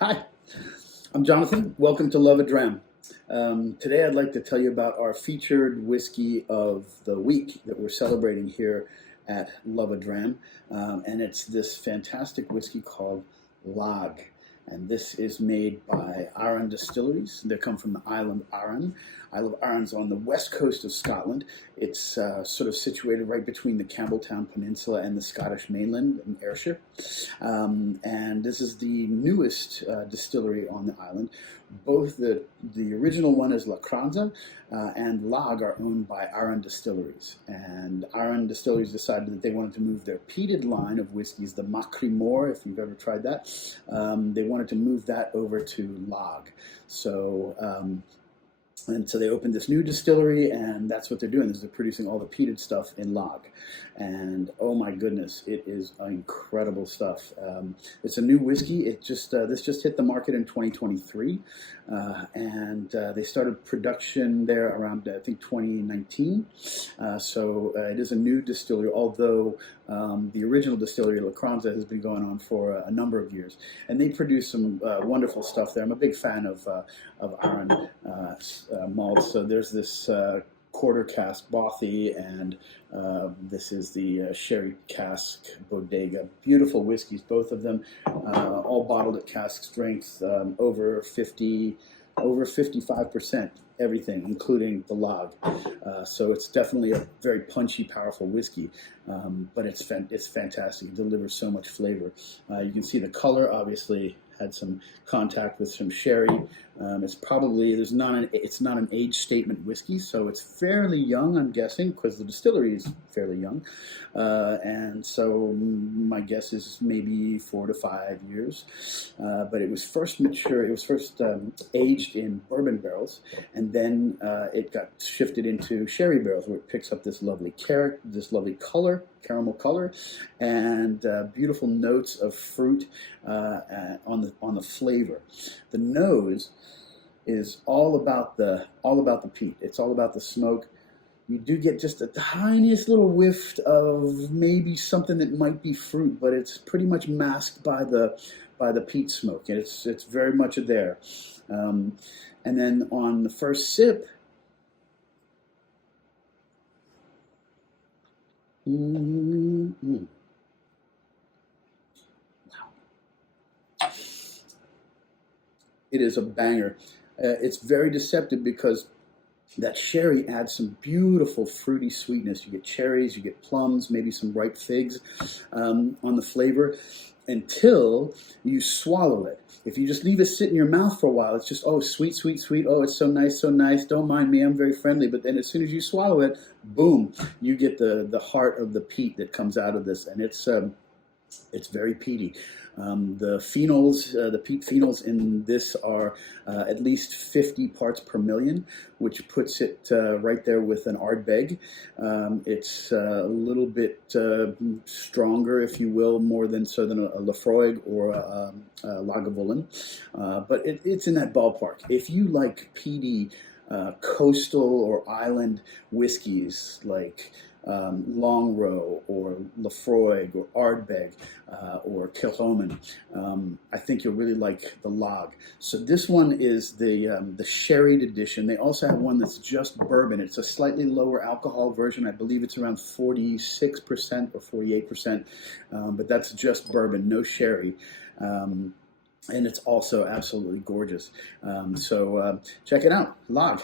Hi, I'm Jonathan. Welcome to Love-A-Dram. Today I'd like to tell you about our featured whiskey of the week that we're celebrating here at Love-A-Dram. And it's this fantastic whiskey called Lagg. And this is made by Arran Distilleries. They come from the Isle of Arran. Isle of Arran's on the west coast of Scotland. It's sort of situated right between the Campbelltown Peninsula and the Scottish mainland in Ayrshire. And this is the newest distillery on the island. Both the original one is Lagg and Lagg are owned by Arran Distilleries. And Arran Distilleries decided that they wanted to move their peated line of whiskeys, the Macrimore, if you've ever tried that, they wanted to move that over to Lagg. And so they opened this new distillery, and that's what they're doing. They're producing all the peated stuff in Lagg. And oh my goodness, it is incredible stuff. It's a new whiskey. This just hit the market in 2023, and they started production there around I think 2019. So it is a new distillery, although the original distillery, Lagg, has been going on for a number of years, and they produce some wonderful stuff there. I'm a big fan of Arran malts. So there's this quarter cask Bothy, and this is the sherry cask Bodega. Beautiful whiskeys, both of them, all bottled at cask strength, over 55%, everything, including the Lagg. So it's definitely a very punchy, powerful whiskey, but it's fantastic. It delivers so much flavor. You can see the color, obviously, had some contact with some sherry. It's not an age statement whiskey, so it's fairly young, I'm guessing, because the distillery is fairly young. And so my guess is maybe 4 to 5 years. But it was first aged in bourbon barrels, and then it got shifted into sherry barrels, where it picks up this lovely color, caramel color, and beautiful notes of fruit on the flavor. The nose is all about the peat. It's all about the smoke. You do get just the tiniest little whiff of maybe something that might be fruit, but it's pretty much masked by the peat smoke, and it's very much there. And then on the first sip, wow. It is a banger. It's very deceptive because that sherry adds some beautiful fruity sweetness. You get cherries, you get plums, maybe some ripe figs on the flavor, until you swallow it. If you just leave it sit in your mouth for a while, it's just, oh, sweet, sweet, sweet. Oh, it's so nice, so nice. Don't mind me, I'm very friendly. But then as soon as you swallow it, boom, you get the heart of the peat that comes out of this, and it's very peaty. The phenols, the peat phenols in this are at least 50 parts per million, which puts it right there with an Ardbeg. It's a little bit stronger, if you will, more than a Laphroaig or a Lagavulin, but it's in that ballpark. If you like peaty coastal or island whiskeys like Longrow or Laphroaig or Ardbeg or Kilchoman, I think you'll really like the Lagg. So this one is the sherried edition. They also have one that's just bourbon. It's a slightly lower alcohol version. I believe it's around 46% or 48%, but that's just bourbon, no sherry. And it's also absolutely gorgeous. So check it out, Lagg.